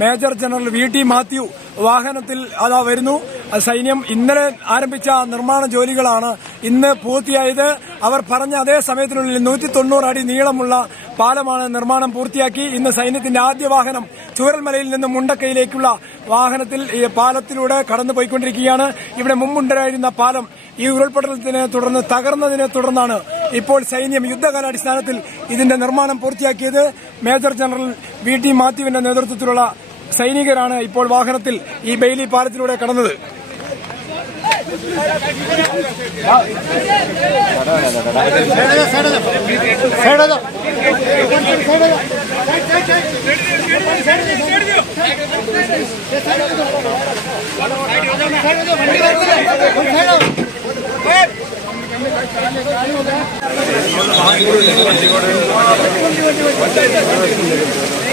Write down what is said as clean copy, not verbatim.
Major general VT Mathew വാഹനത്തിൽ അതാ വരുന്നു. സൈന്യം ഇന്നലെ ആരംഭിച്ച നിർമ്മാണ ജോലികളാണ് ഇന്ന് പൂർത്തിയായത്. അവർ പറഞ്ഞ അതേ സമയത്തിനുള്ളിൽ 190 അടി നീളമുള്ള പാലമാണ് നിർമ്മാണം പൂർത്തിയാക്കി. ഇന്ന് സൈന്യത്തിന്റെ ആദ്യ വാഹനം ചൂരൽമലയിൽ നിന്ന് മുണ്ടക്കയിലേക്കുള്ള വാഹനത്തിൽ പാലത്തിലൂടെ കടന്നുപോയിക്കൊണ്ടിരിക്കുകയാണ്. ഇവിടെ മുമ്പുണ്ടായിരുന്ന പാലം ഈ ഉരുൾപൊട്ടലത്തിനെ തുടർന്ന് തകർന്നതിനെ തുടർന്നാണ് ഇപ്പോൾ സൈന്യം യുദ്ധകാലാടിസ്ഥാനത്തിൽ ഇതിന്റെ നിർമ്മാണം പൂർത്തിയാക്കിയത്. മേജർ ജനറൽ VT മാത്യുവിന്റെ നേതൃത്വത്തിലുള്ള സൈനികരാണ് ഇപ്പോൾ വാഹനത്തിൽ ഈ ബെയിലി പാലത്തിലൂടെ കടന്നത്. ാണ്